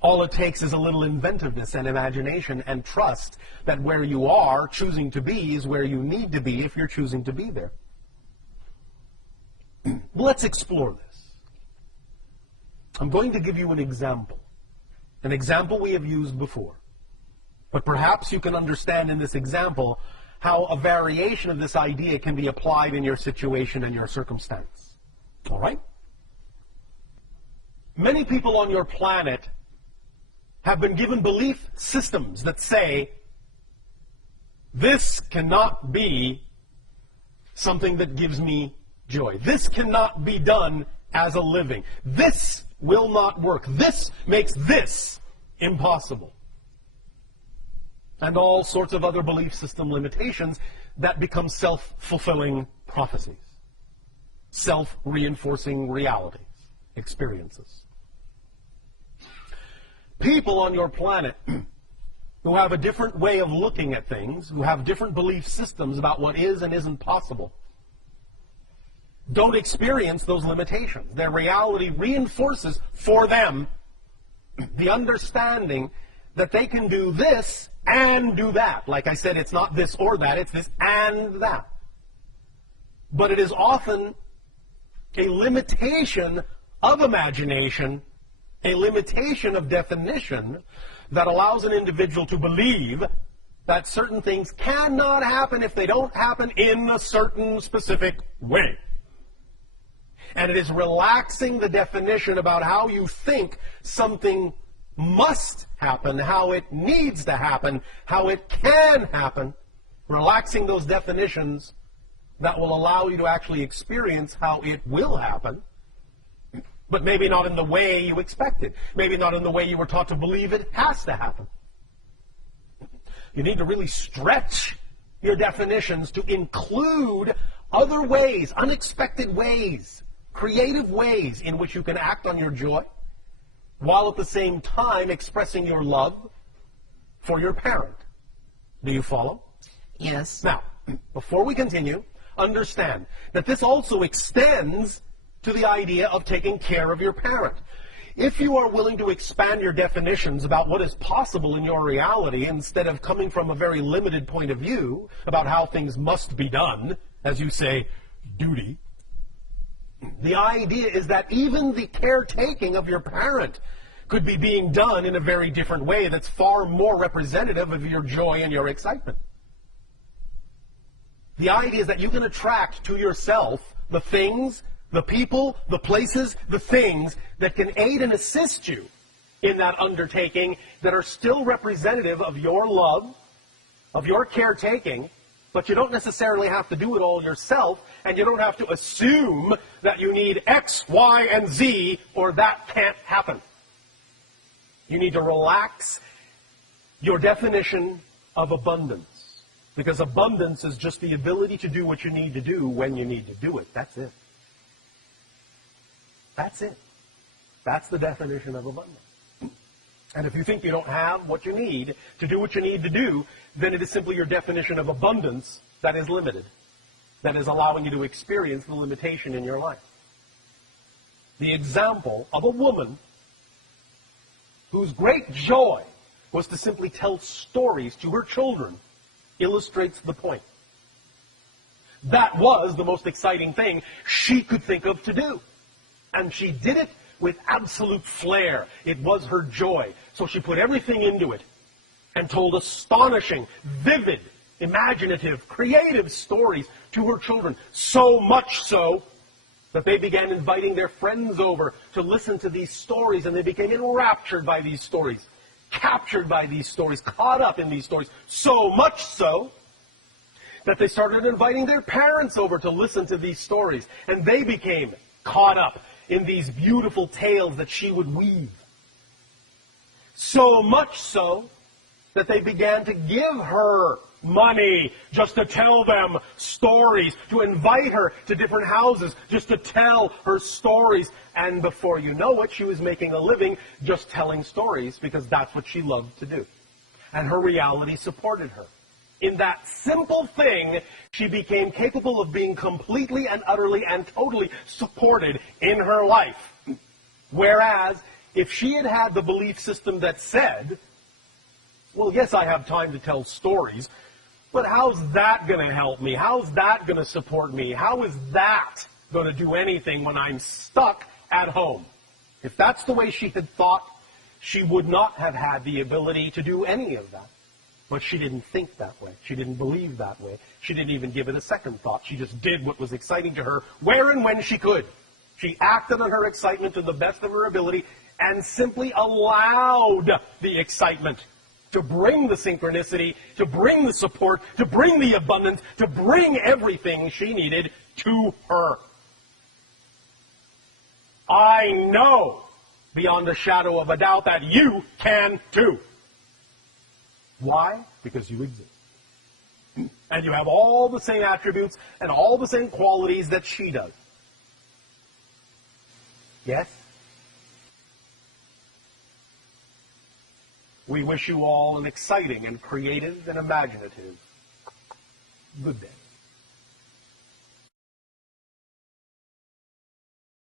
All it takes is a little inventiveness and imagination and trust that where you are choosing to be is where you need to be if you're choosing to be there. Let's explore this. I'm going to give you an example we have used before. But perhaps you can understand in this example how a variation of this idea can be applied in your situation and your circumstance. All right? Many people on your planet have been given belief systems that say, this cannot be something that gives me joy. This cannot be done as a living. This will not work. This makes this impossible. And all sorts of other belief system limitations that become self-fulfilling prophecies, self-reinforcing realities, experiences. People on your planet who have a different way of looking at things, who have different belief systems about what is and isn't possible, don't experience those limitations. Their reality reinforces for them the understanding that they can do this and do that. Like I said, it's not this or that, it's this and that. But it is often a limitation of imagination, a limitation of definition that allows an individual to believe that certain things cannot happen if they don't happen in a certain specific way. And it is relaxing the definition about how you think something must happen, how it needs to happen, how it can happen, relaxing those definitions that will allow you to actually experience how it will happen, but maybe not in the way you expected, maybe not in the way you were taught to believe it has to happen. You need to really stretch your definitions to include other ways, unexpected ways, creative ways in which you can act on your joy, while at the same time expressing your love for your parent. Do you follow? Yes. Now, before we continue, understand that this also extends to the idea of taking care of your parent. If you are willing to expand your definitions about what is possible in your reality instead of coming from a very limited point of view about how things must be done, as you say, duty, the idea is that even the caretaking of your parent could be being done in a very different way that's far more representative of your joy and your excitement. The idea is that you can attract to yourself the things, the people, the places, the things that can aid and assist you in that undertaking that are still representative of your love, of your caretaking, but you don't necessarily have to do it all yourself, and you don't have to assume that you need X, Y, and Z, or that can't happen. You need to relax your definition of abundance, because abundance is just the ability to do what you need to do when you need to do it. That's it. That's it. That's the definition of abundance. And if you think you don't have what you need to do what you need to do, then it is simply your definition of abundance that is limited, that is allowing you to experience the limitation in your life. The example of a woman whose great joy was to simply tell stories to her children illustrates the point. That was the most exciting thing she could think of to do. And she did it with absolute flair. It was her joy. So she put everything into it and told astonishing, vivid, imaginative, creative stories to her children. So much so that they began inviting their friends over to listen to these stories, and they became enraptured by these stories, captured by these stories, caught up in these stories. So much so that they started inviting their parents over to listen to these stories, and they became caught up in these beautiful tales that she would weave. So much so that they began to give her money just to tell them stories, to invite her to different houses just to tell her stories. And before you know it, she was making a living just telling stories because that's what she loved to do. And her reality supported her. In that simple thing, she became capable of being completely and utterly and totally supported in her life. Whereas, if she had had the belief system that said, well, yes, I have time to tell stories, but how's that going to help me? How's that going to support me? How is that going to do anything when I'm stuck at home? If that's the way she had thought, she would not have had the ability to do any of that. But she didn't think that way. She didn't believe that way. She didn't even give it a second thought. She just did what was exciting to her, where and when she could. She acted on her excitement to the best of her ability and simply allowed the excitement to bring the synchronicity, to bring the support, to bring the abundance, to bring everything she needed to her. I know beyond a shadow of a doubt that you can too. Why? Because you exist. And you have all the same attributes and all the same qualities that she does. Yes? We wish you all an exciting and creative and imaginative good day.